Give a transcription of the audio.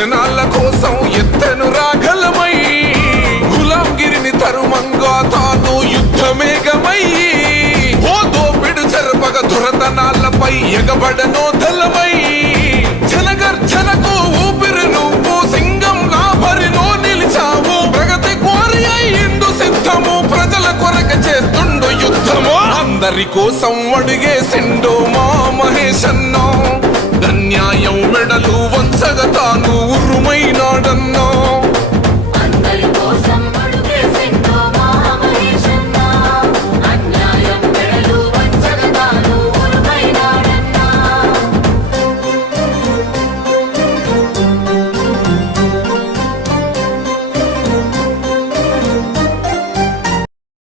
జనాల కోసం ఎత్తను రాగలమై గులాంగిరిని తరుమంగా తాను యుద్ధమేగమై ఓ దోపిడు చెరపగ దురతనాలపై ఎగబడనో దళమై జనగర్జనకు ఊపిరి నువ్వు సింగంగా భరినో నిలిచావు ప్రగతి కోరి అయ్యిండు సిద్ధము ప్రజల కొరక చేస్తుండు యుద్ధము అందరి కోసం అడిగేసిండు మా మహేశన్నో అన్యాయం మెడలు వంచగ తాను ఉరుమైనాడన్నో